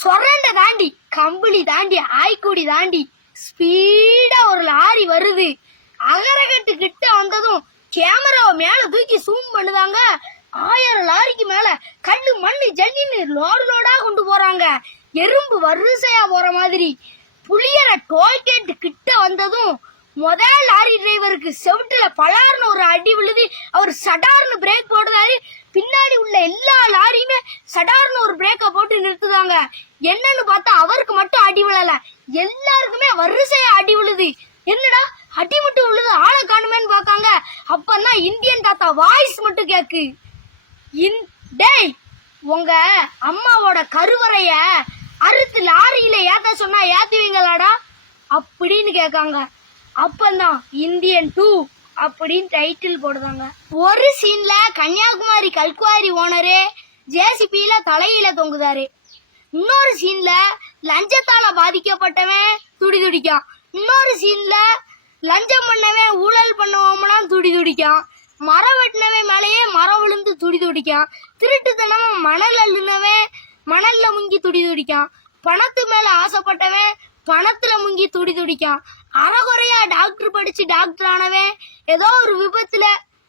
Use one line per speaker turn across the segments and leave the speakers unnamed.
சொரண்ட தாண்டி கம்பளி தாண்டி ஆய்க்குடி தாண்டி ஸ்பீடா ஒரு லாரி வருது. அகரகட்டு கிட்ட வந்ததும் கேமராவை மேல தூக்கி சூம் பண்ணுதாங்க. ஆயிரம் லாரிக்கு மேல கல்லு மண்ணு ஜல்லின்னு லோடு லோடா கொண்டு போறாங்க. எறும்பு வரிசையா போற மாதிரி. புளியற டோல்கேட் கிட்ட வந்ததும் முதல் லாரி டிரைவருக்கு செவிட்டுல பலார்னு ஒரு அடி விழுது அவர் சடார்னு பிரேக் போடுறாரு. என்னன்னு பார்த்தா அவருக்கு மட்டும் அடி விழல. எல்லாருக்குமே வரிசையா அடி விழுது. என்னடா அடி மட்டும் விழுது ஆளை காணுமேன்னு பாக்காங்க அப்பதான் இந்தியன் தாத்தா வாய்ஸ் மட்டும் கேக்கு. இன் டேய் உங்க அம்மாவோட கருவறைய அறுத்து லாரியில ஏத்த சொன்னா ஏத்துவீங்களாடா? அப்படின்னு கேட்காங்க அப்பந்தான் இந்தியன் டூ அப்படின்னு டைட்டில் போடுறாங்க ஒரு சீன்ல கன்னியாகுமரி கல்குவாரி ஓனரு ஜேசிபியில தலையில தொங்குதாரு. இன்னொரு சீன்ல லஞ்சத்தால பாதிக்கப்பட்டவன் துடி துடிக்கான். இன்னொரு சீன்ல லஞ்சம் பண்ணவன் ஊழல் பண்ணவங்களாம் துடி துடிக்கான். மரம் வெட்டினவன் மேலேயே மரம் விழுந்து துடி துடிக்கான். திருட்டுத்தனவன் மணல் அள்ளுனவன் மணல்ல முங்கி துடி துடிக்கான். பணத்து மேல ஆசைப்பட்டவன் பணத்துல முங்கி துடி துடிக்கான். அறகுறையா டாக்டர் படிச்சு டாக்டர் ஆனவன் ஏதோ ஒரு விபத்துல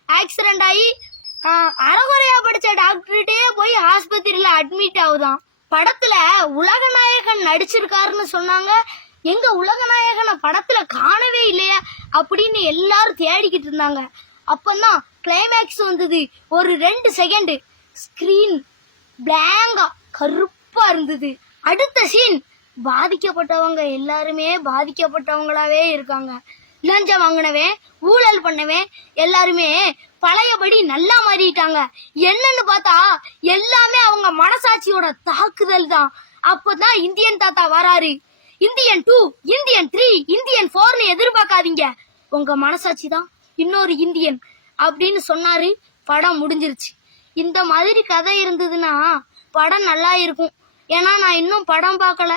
ஆக்சிடென்ட் ஆகி அறகுறையா படிச்ச டாக்டர்கிட்டயே போய் ஆஸ்பத்திரியில அட்மிட் ஆகுதான். படத்துல உலகநாயகன் நடிச்சிருக்காருன்னு சொன்னாங்க. எங்க உலகநாயகனை படத்துல காணவே இல்லையா அப்படின்னு எல்லாரும் தேடிக்கிட்டு இருந்தாங்க. அப்பந்தான் கிளைமேக்ஸ் வந்தது. ஒரு ரெண்டு செகண்டு ஸ்கிரீன் பிளாங்கா கருப்பா இருந்தது. அடுத்த சீன் பாதிக்கப்பட்டவங்க எல்லாருமே பாதிக்கப்பட்டவங்களாவே இருக்காங்க. லஞ்சம் வாங்கினவன் ஊழல் பண்ணவன் எல்லாருமே பழையபடி நல்லா மாறிட்டாங்க. என்னன்னு பார்த்தா எல்லாமே அவங்க மனசாட்சியோட தாக்குதல் தான். அப்பதான் இந்தியன் தாத்தா வராரு. Indian two Indian three Indian ஃபோர்னு எதிர்பார்க்காதீங்க. உங்க மனசாட்சி தான் இன்னொரு இந்தியன் அப்படின்னு சொன்னாரு. படம் முடிஞ்சிருச்சு. இந்த மாதிரி கதை இருந்ததுன்னா படம் நல்லா இருக்கும். ஏன்னா நான் இன்னும் படம் பார்க்கல.